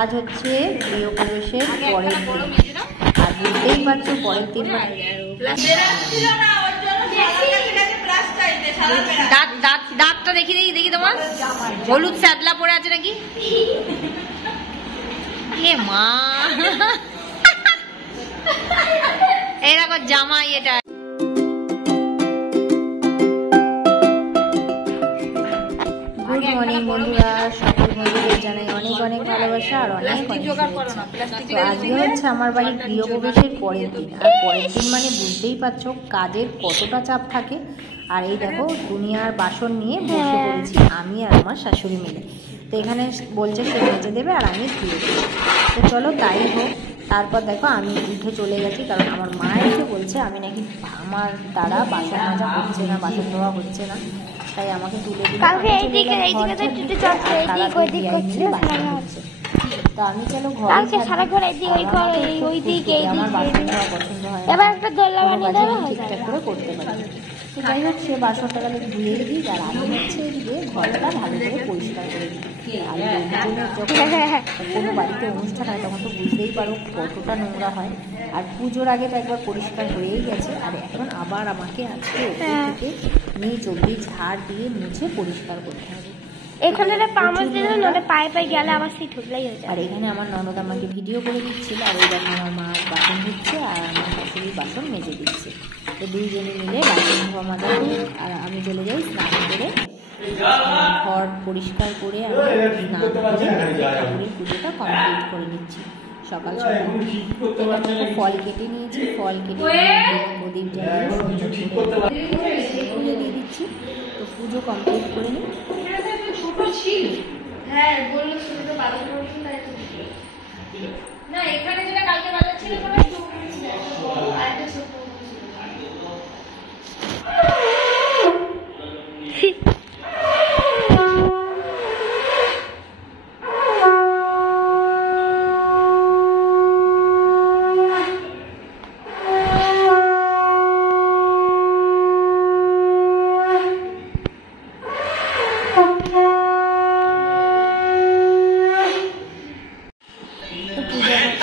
আজ হচ্ছে গৃহপ্রবেশের পরের দিন, আর বুঝতেই পারছো পরের দিন দাঁতটা দেখি দেখি দেখি তোমার হলুদ স্যাদলা পড়ে আছে নাকি? হে মা, এরকম জামাই এটা। গুড মর্নিং বন্ধুরা, সকল বন্ধুদের জানাই অনেক অনেক ভালোবাসা আর অনেক অনেক শুভেচ্ছা। তো আজকে হচ্ছে আমার বাড়ির গৃহপ্রবেশের পরের দিন, আর পরের দিন মানে বুঝতেই পারছো কাজের কতটা চাপ থাকে। আর এই দেখো দুনিয়ার বাসন নিয়ে বসে পড়েছি আমি আর আমার শাশুড়ি মিলে। তো এখানে বলছে সে মেজে দেবে আর আমি ধুয়ে দেবো। তো চলো তাই হোক। তারপর দেখো আমি উঠে চলে গেছি, কারণ আমার মা এসে বলছে আমি নাকি আমার দ্বারা বাসন মাজা হচ্ছে না, বাসন ধোয়া হচ্ছে না, তাই আমাকে তুলে দিলে তো আমি চলো ঘরে আমার বাসন ধোয়া পছন্দ হয় ঠিকঠাক করে করতে পারি। তো যাই হোক সে বাসনটা তাহলে ধুয়ে দিই, আর আমি হচ্ছে এদিকে ঘরটা ভালো করে পরিষ্কার করে দিই। আর যখন কোনো বাড়িতে অনুষ্ঠান হয় তখন তো বুঝতেই পারো কতটা নোংরা হয়। আর পুজোর আগে তো একবার পরিষ্কার হয়েই গেছে, আর এখন আবার আমাকে আজকে ওপর থেকে নিয়ে চব্বিশ ঝাড় দিয়ে মুছে পরিষ্কার করতে হবে। আর এখানে আমার ননদ আমাকে ভিডিও করে দিচ্ছিল, আর ওই দেখো আমার মা বাসন ধুচ্ছে আর আমার শাশুড়ি বাসন মেজে দিচ্ছে। তো দুইজনে মিলে বাসন ধোয়া মাজা করি, আর আমি চলে যাই স্নান করে ঘর পরিষ্কার করে আমি স্নান করে ঠাকুরের পুজোটা কমপ্লিট করে নিচ্ছি সকাল সকাল। এবার দেখো ফল কেটে নিয়েছি, ফল কেটে প্রদীপ জ্বালিয়ে পুজো দিয়ে দিচ্ছি। তো পুজো কমপ্লিট করে নিই। হ্যাঁ বললো শুনতে পারো না, এখানে যেটা কালকে বাজার ছিল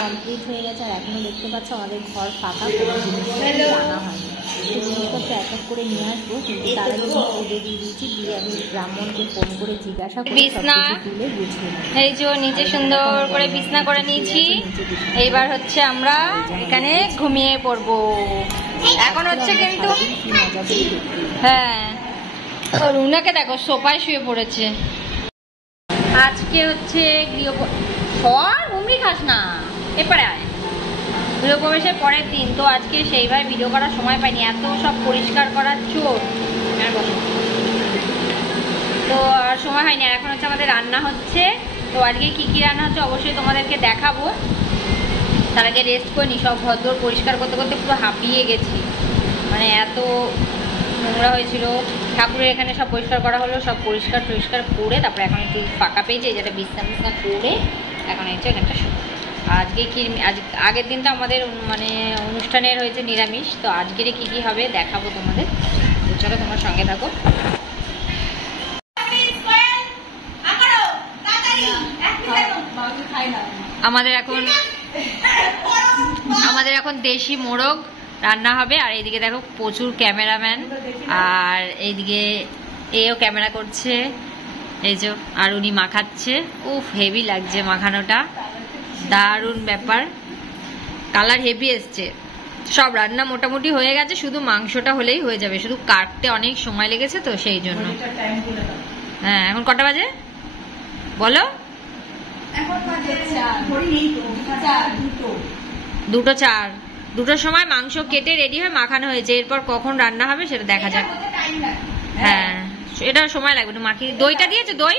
কমপ্লিট হয়ে গেছে। আর এখনো দেখতে পাচ্ছ আমাদের ঘর ফাঁকা, কোনো জিনিসপত্র আনা হয়নি। তো জিনিসপত্র এক এক করে নিয়ে আসবো, কিন্তু তার আগে পুজো দিয়ে দিয়েছি, দিয়ে আমি ব্রাহ্মণকে ফোন করে জিজ্ঞাসা করে তুলে গুছিয়ে নেব। এই যে নিচে সুন্দর করে বিছনা করে নিয়েছি। এইবার হচ্ছে আমরা এখানে ঘুমিয়ে পড়বো। এখন হচ্ছে কিন্তু হ্যাঁ রুনাকে দেখো সোফায় শুয়ে পড়েছে। আজকে হচ্ছে ঘুমড়ি খাস না, এরপরে আয়। গৃহপ্রবেশের পরের দিন তো আজকে সেইভাবে ভিডিও করার সময় পাইনি, এত সব পরিষ্কার করার চোর তো আর সময় হয়নি। আর এখন হচ্ছে আমাদের রান্না হচ্ছে। তো আজকে কি কি রান্না হচ্ছে অবশ্যই তোমাদেরকে দেখাবো। তার আগে রেস্ট করিনি, সব ঘরদোর পরিষ্কার করতে করতে পুরো হাঁপিয়ে গেছি, মানে এত নোংরা হয়েছিল। ঠাকুরের এখানে সব পরিষ্কার করা হলো, সব পরিষ্কার করে তারপরে এখন একটু ফাঁকা পেয়েছে, যেটা বিছনা করে এখন হচ্ছে এখানটা শুরু। আজকে কি আগের দিন তো আমাদের মানে অনুষ্ঠানের হয়েছে নিরামিষ, তো আজকের কি কি হবে দেখাবো তোমাদের। তো চলো তোমার সঙ্গে থাকো। আমাদের এখন দেশি মোরগ রান্না হবে। আর এইদিকে দেখো প্রচুর ক্যামেরাম্যান, আর এইদিকে এও ক্যামেরা করছে, এই যে, আর উনি মাখাচ্ছে। উফ হেভি লাগছে মাখানোটা, দারুণ ব্যাপার, কালার হেভি এসছে। সব রান্না মোটামুটি হয়ে গেছে, শুধু মাংসটা হলেই হয়ে যাবে, শুধু কাটতে অনেক সময় লেগেছে তো সেই জন্য। হ্যাঁ এখন কটা বাজে বলো? 2:04। 2টোর সময় মাংস কেটে রেডি হয়ে মাখানো হয়েছে, এরপর কখন রান্না হবে সেটা দেখা যাক। হ্যাঁ এটা সময় লাগবে না। মাখিয়ে দইটা দিয়েছে, দই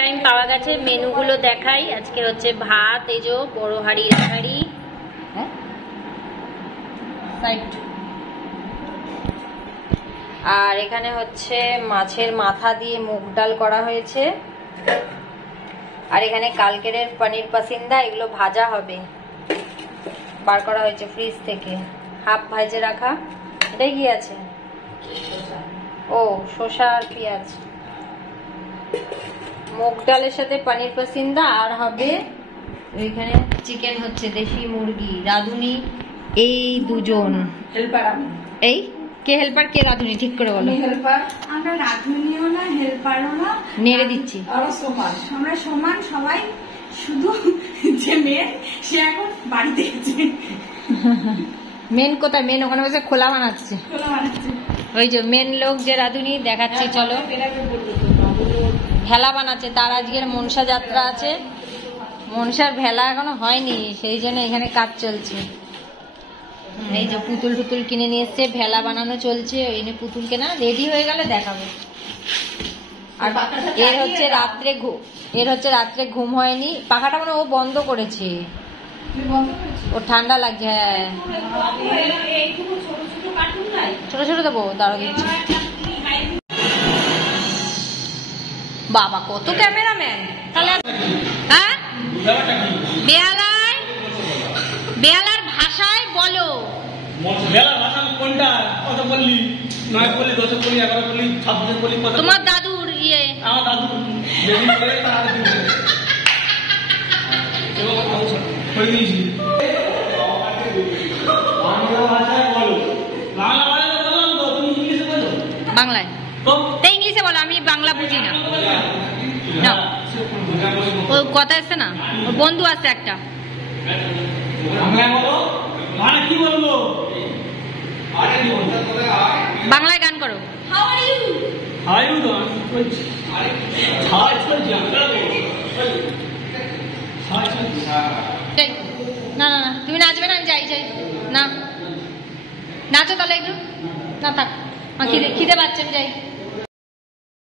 টাইম পাওয়া গেছে। মেনুগুলো দেখাই। আজকে হচ্ছে ভাত, এই যে বড় হাঁড়ি আর এখানে হচ্ছে মাছের মাথা দিয়ে মুগ ডাল করা হয়েছে। আর এখানে কালকের পনির পাসিন্দা, এগুলো ভাজা হবে, বার করা হয়েছে ফ্রিজ থেকে, হাফ ভাজে রাখা। এটাই কি আছে? ও শসা আর পেঁয়াজ। মুগ ডালের সাথে পনির পাসিন্দা আর হবে এখানে চিকেন হচ্ছে, দেশি মুরগি। রাঁধুনি এই দুজন হেল্পার আমি। এই কে হেল্পার কে রাঁধুনি ঠিক করে বলো। হেল্পার আমরা রাঁধুনিও না হেল্পারও না, নেড়ে দিচ্ছি। আমরা সমান, আমরা সমান সবাই। শুধু যে মেয়ে সে এখন বাড়িতে আছে। মেন কোথায়? মেন ওখানে বসে খোলা বানাচ্ছে। ওই যে মেন লোক যে রাঁধুনি দেখাচ্ছি, চলো। ভেলা বানাচ্ছে, তার আজকের মনসা যাত্রা আছে। মনসার ভেলা এখনো হয়নি, সেই জন্য এখানে কাজ চলছে। এই যে পুতুল টুতুল কিনে নিয়ে এসছে, ভেলা বানানো চলছে। ওই নিয়ে পুতুল কেনা রেডি হয়ে গেলে দেখাবো। আর এর হচ্ছে রাত্রে ঘুম হয়নি। পাখাটা মানে ও বন্ধ করেছে, ও ঠান্ডা লাগছে। হ্যাঁ ছোট ছোট দেবো, দাঁড়া দিচ্ছি। বাবা কত ক্যামেরাম্যান তাহলে। হ্যাঁ বেহালার ভাষায় বলো। তোমার দাদুর ইয়ে বাংলায়, তাই ইংলিশে বলো, আমি বাংলা বুঝি না। ও কথা এসছে না, ওর বন্ধু আছে একটা। বাংলায় গান করো। না না না তুমি নাচবে না, আমি যাই যাই না। নাচো তাহলে একটু। না থাক, খিদে পাচ্ছে, আমি যাই।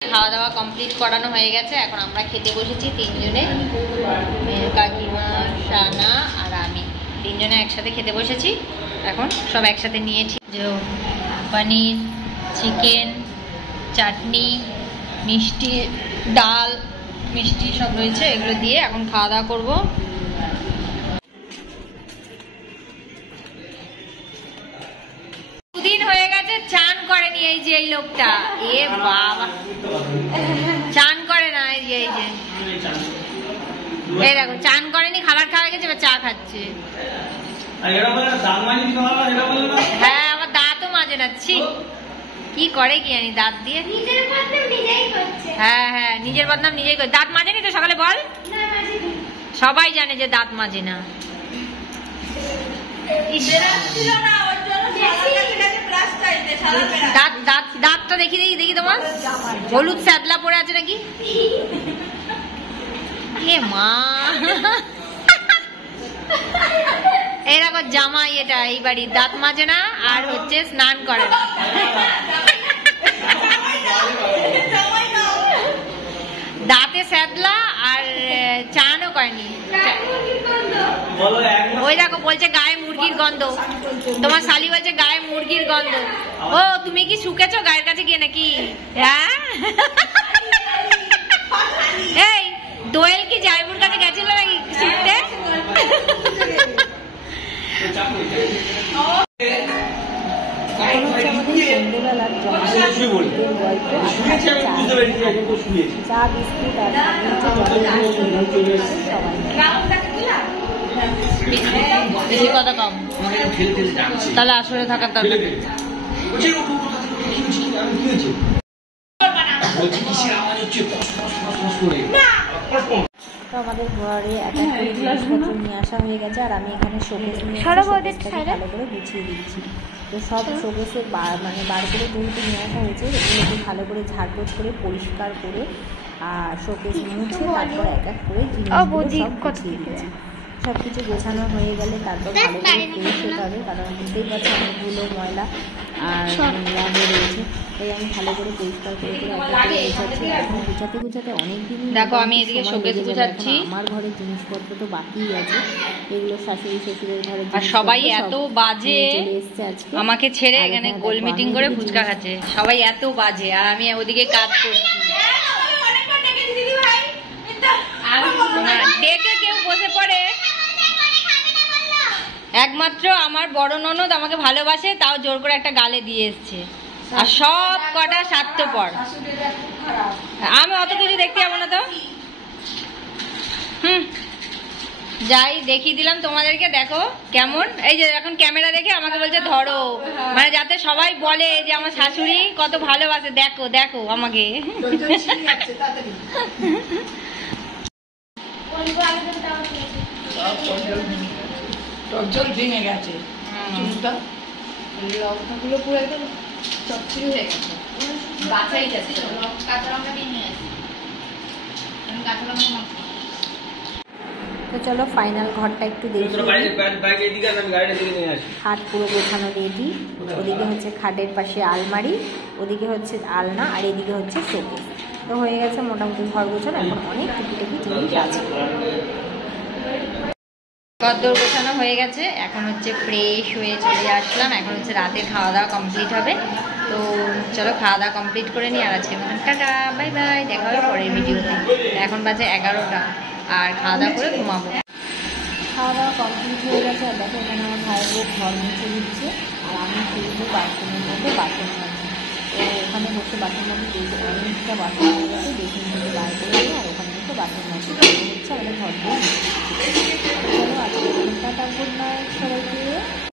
খাওয়া দাওয়া কমপ্লিট করানো হয়ে গেছে, এখন আমরা খেতে বসেছি তিনজনে, কাকিমা, সানা আর আমি, তিনজনে একসাথে খেতে বসেছি। এখন সব একসাথে নিয়েছি, যে পনির, চিকেন, চাটনি, মিষ্টি, ডাল, মিষ্টি সব রয়েছে। এগুলো দিয়ে এখন খাওয়া দাওয়া করবো। দুদিন হয়ে গেছে চান করেনি এই যে এই লোকটা। এ বাবা চান করে না, এই যে এই দেখো চান করেনি, খাবার খাওয়া গেছে, এবার চা খাচ্ছে। হ্যাঁ আমার দাঁতও মাজে না, ছি কি করে কি জানি দাঁত দিয়ে। হ্যাঁ হ্যাঁ নিজের বদনাম নিজেই করে। দাঁত মাজেনি তো সকালে বল, সবাই জানে যে দাঁত মাজে না। দাঁতটা দেখি দেখি তোমার হলুদ স্যাদলা পড়ে আছে নাকি? এ মা এরকম জামাই এটা এই বাড়ির, দাঁত মাজে না আর হচ্ছে স্নান করে না। দাঁতে স্যাদলা আর চানও করেনি। ওই দেখো বলছে গায়ে মুরগির গন্ধ, তোমার শালি বলছে গায়ে মুরগির গন্ধ। ও তুমি কি শুকেছো গায়ের কাছে গিয়ে নাকি? হ্যাঁ এই দোয়েল কি জায়বুর কাছে গেছিল নাকি শুকতে? চা বিস্কুট আর বেশি কথা কম, তাহলে আসলে থাকার দরকার। তো আমাদের ঘরে এক এক করে জিনিসপত্র নিয়ে আসা হয়ে গেছে, আর আমি এখানে শোকেস নিয়ে ভালো করে গুছিয়ে দিচ্ছি। তো সব শোকেসে মানে বার করে যেহেতু নিয়ে আসা হয়েছে, এগুলোকে ভালো করে ঝাড়পোছ করে পরিষ্কার করে আর শোকেস মুছে তারপর এক এক করে জিনিসগুলো সব গুছিয়ে দিচ্ছি। সব কিছু গোছানো হয়ে গেলে তারপর ভালো করে ফ্রেশ হতে হবে, কারণ বুঝতেই পারছি অনেকগুলো ময়লা আর নোংরা রয়েছে। তাই আমি ভালো করে পরিষ্কার করে করে গোছাচ্ছি। এখন গুছাতে অনেকদিন। দেখো আমি এদিকে শোকেস গুছাচ্ছি, আমার ঘরের জিনিসপত্র তো বাকিই আছে, এগুলো শাশুড়ি শ্বশুরের ঘরে। আর সবাই এত বাজে আমাকে ছেড়ে এখানে গোল মিটিং করে ফুচকা খাচ্ছে। সবাই এত বাজে আর আমি ওদিকে কাজ করছি। ডেকে কেউ বসে পড়ে, একমাত্র আমার বড় ননদ আমাকে ভালোবাসে, তাও জোর করে একটা গালে দিয়ে এসছে। আর সব কটা স্বার্থপর। আমি অত কিছু দেখতে যাবো না তো। যাই দেখিয়ে দিলাম তোমাদেরকে, দেখো কেমন। এই যে এখন ক্যামেরা দেখে আমাকে বলছে ধরো, মানে যাতে সবাই বলে যে আমার শাশুড়ি কত ভালোবাসে। দেখো দেখো আমাকে। জল ভেঙে গেছে, লঙ্কাগুলো পুরো একদম চচ্চড়ি হয়ে গেছে, বাছাই যাচ্ছে। কাঁচা লঙ্কা দিয়ে নিয়ে আসি, কাঁচা লঙ্কা। তো চলো ফাইনাল ঘরটা একটু দেখি। খাট পুরো গোছানো রেডি। ওদিকে হচ্ছে খাটের পাশে আলমারি, ওদিকে হচ্ছে আলনা, আর এদিকে হচ্ছে শোকেস। তো হয়ে গেছে মোটামুটি ঘর গোছানো। এখন অনেক টুকিটাকি জিনিস আছে। ঘরদোর গোছানো হয়ে গেছে, এখন হচ্ছে ফ্রেশ হয়ে চলে আসলাম। এখন হচ্ছে রাতের খাওয়া দাওয়া কমপ্লিট হবে। তো চলো খাওয়া দাওয়া কমপ্লিট করে নিই। আর আজকে মতন টাটা, বাই বাই, দেখা হবে পরের ভিডিওতে। এখন বাজে 11টা, আর খাওয়া দাওয়া করে ঘুমাবো। খাওয়া দাওয়া কমপ্লিট হয়ে গেছে। আর দেখো এখানে আমার ভাইয়ের বউ ঘর মুছে দিচ্ছে, আর আমি শুধু বাথরুমের মধ্যে বাথরুম মাঝি। তো ওখানে বসে বাথরুম মাঝি, অনেকটা বাথরুম হয়ে গেছে, বেসিন থেকে বার করে নিই, আর ওখানে বসে বাথরুম মাঝি হচ্ছে আমাদের ঘর দিয়ে। চলো আজকে টাটা, গুড নাইট সবাইকে।